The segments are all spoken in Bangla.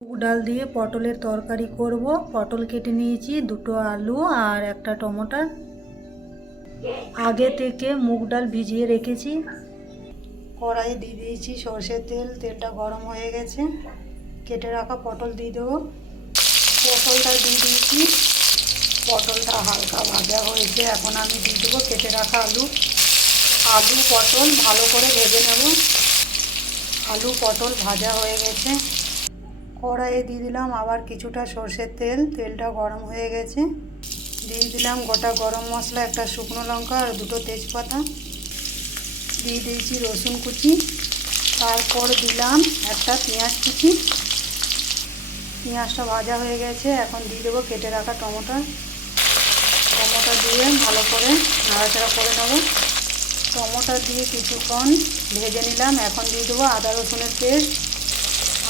মুগ ডাল দিয়ে পটলের তরকারি করব। পটল কেটে নিয়েছি, দুটো আলু আর একটা টমেটো। আগে থেকে মুগ ডাল ভিজিয়ে রেখেছি। কড়াই দিয়ে দিয়েছি সর্ষের তেল, তেলটা গরম হয়ে গেছে। কেটে রাখা পটল দিয়ে দেবো। পটলটা দিয়ে দিয়েছি, পটলটা হালকা ভাজা হয়েছে। এখন আমি দিয়ে দেবো কেটে রাখা আলু। আলু পটল ভালো করে ভেজে নেব। আলু পটল ভাজা হয়ে গেছে। কড়াইয়ে দিয়ে দিলাম আবার কিছুটা সর্ষের তেল, তেলটা গরম হয়ে গেছে। দিয়ে দিলাম গোটা গরম মশলা, একটা শুকনো লঙ্কা আর দুটো তেজপাতা। দিয়ে দিয়েছি রসুন কুচি। তারপর দিলাম একটা পেঁয়াজ কুচি। পেঁয়াজটা ভাজা হয়ে গেছে। এখন দিয়ে দেবো কেটে রাখা টমেটো। টমেটো দিয়ে ভালো করে নাড়াচাড়া করে নেব। টমেটো দিয়ে কিছুক্ষণ ভেজে নিলাম। এখন দিয়ে দেবো আদা রসুনের পেস্ট।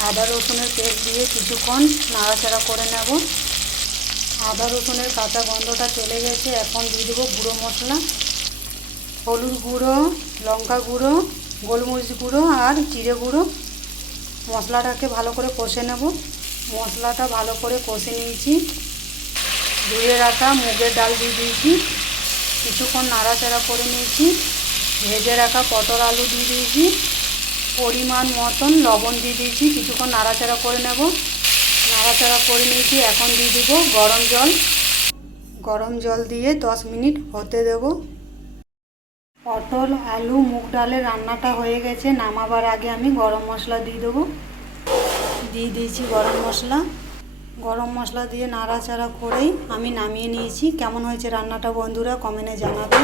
আদা রসুনের পেস্ট দিয়ে কিছুক্ষণ নাড়াচাড়া করে নেব। আদা রসুনের কাঁচা গন্ধটা চলে গেছে। এখন দিয়ে দেবো গুঁড়ো মশলা, হলুদ গুঁড়ো, লঙ্কা গুঁড়ো, গোলমরিচ গুঁড়ো আর জিরে গুঁড়ো। মশলাটাকে ভালো করে কষে নেব। মশলাটা ভালো করে কষে নিয়েছি। ধুয়ে রাখা মুগের ডাল দিয়ে দিয়েছি। কিছুক্ষণ নাড়াচাড়া করে নিয়েছি। ভেজে রাখা পটল আলু দিয়ে দিয়েছি। পরিমাণ মতন লবণ দিয়ে দিয়েছি। কিছুক্ষণ নাড়াচাড়া করে নেব। নাড়াচাড়া করে নিয়েছি। এখন দিয়ে দেবো গরম জল। গরম জল দিয়ে 10 মিনিট হতে দেব। পটল আলু মুগ ডালের রান্নাটা হয়ে গেছে। নামাবার আগে আমি গরম মশলা দিয়ে দেবো। দিয়ে দিয়েছি গরম মশলা। গরম মশলা দিয়ে নাড়াচাড়া করেই আমি নামিয়ে নিয়েছি। কেমন হয়েছে রান্নাটা বন্ধুরা কমেন্টে জানাবে।